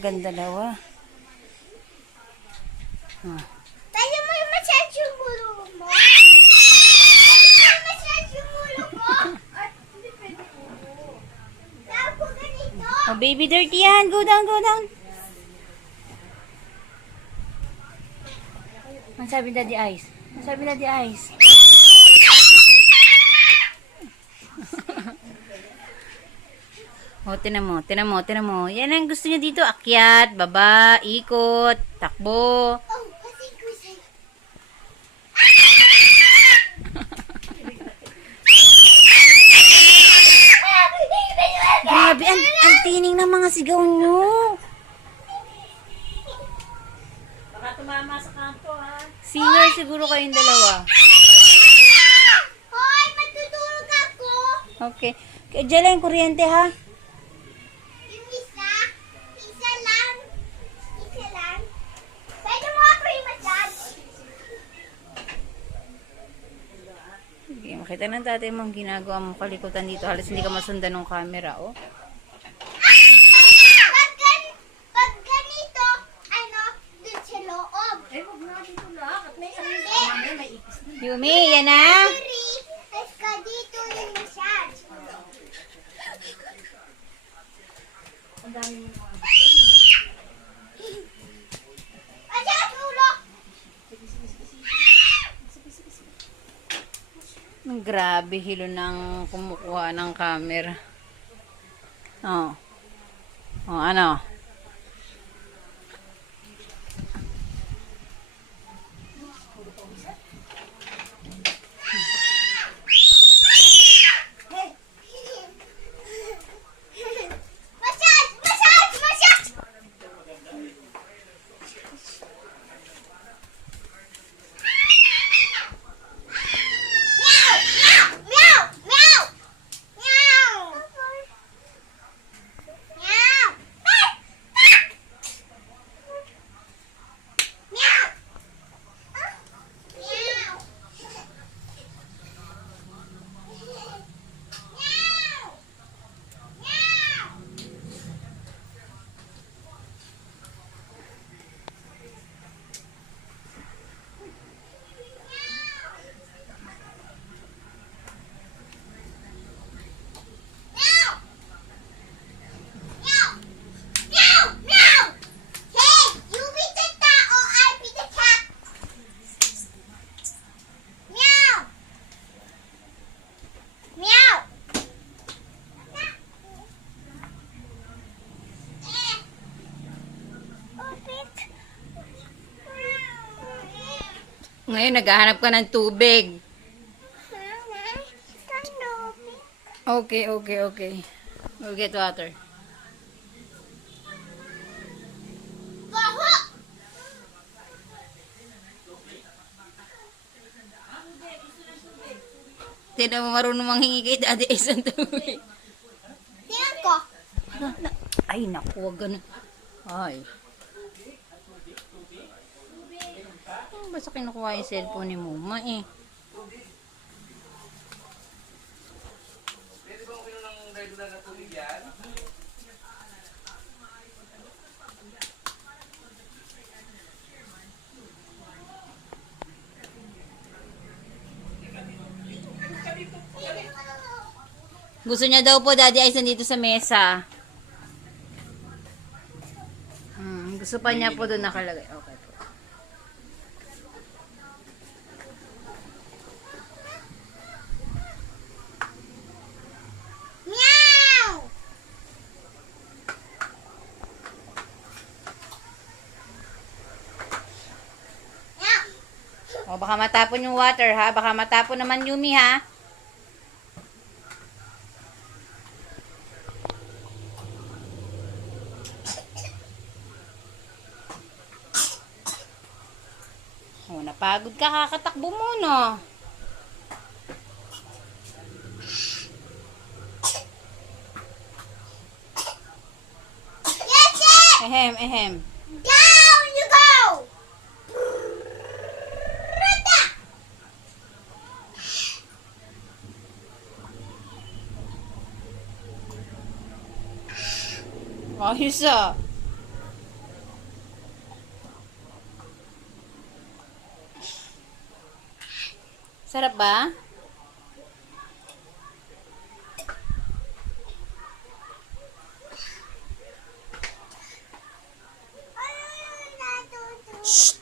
talagang dalawa. Pwede mo yung massage yung ulo mo? Pwede mo massage yung ulo mo? Hindi pwede ulo. Saan ko ganito? Oh, baby dirty yan. Go down, go down. Ang sabi Daddy Ice? Ang sabi Daddy Ice? Oh, tinan mo, tinan mo, tinan mo. Yan ang gusto niya dito. Akyat, baba, ikot, takbo. Oh, kasi ko sa'yo. Grabe, ang tining ng mga sigaw nyo. Baka tumama sa kanto, ha? Singer siguro kayong dalawa. Hoy, matutulog ako. Okay. Diyan lang yung kuryente ha. Yung isa. Isa lang. Isa lang. Pwede mo ako yung massage? Okay, makita ng tatay mong ginagawa mo kalikutan dito. Halos hindi ka masundan ng camera, oh. Pag ganito, ano, dun sa loob. Eh, huwag na dito lang. At may Hindi. mamaya may ipis na. Yumi, yan na. Tiri, tas ka dito yung massage. Ang dami mo. Massage ulo. Grabe, hilo ng kumukuha ng camera. Oh. Oh, ano? Massage! Massage! Massage! Meow! Meow! Meow! Meow! Meow! Meow! Meow! Meow! Meow! Meow! Meow! Meow! Meow! Meow! Hey! You be the tao, I be the cat. Meow! Meow! Ngayon, naghahanap ka ng tubig. Okay, okay, okay. We'll get water. Baho! Tinan mo marunong manghingi kay Daddy Ace ng tubig. Tingnan ko. Ay, naku, wag ganun. Ay. Basta kinukuha yung cellphone ni Mama eh. Gusto niya daw po, Daddy Ice, nandito sa mesa. Gusto pa niya po doon nakalagay. Okay po. Meow! Meow! O, baka matapon yung water, ha? Baka matapon naman Yumi, ha? O, napagod ka, kakatakbo mo, no? Yes, it! Ehem, ehem. Down you go! Rata! Ayos, ah. Sarap ba? Ano yung natuto? Shh!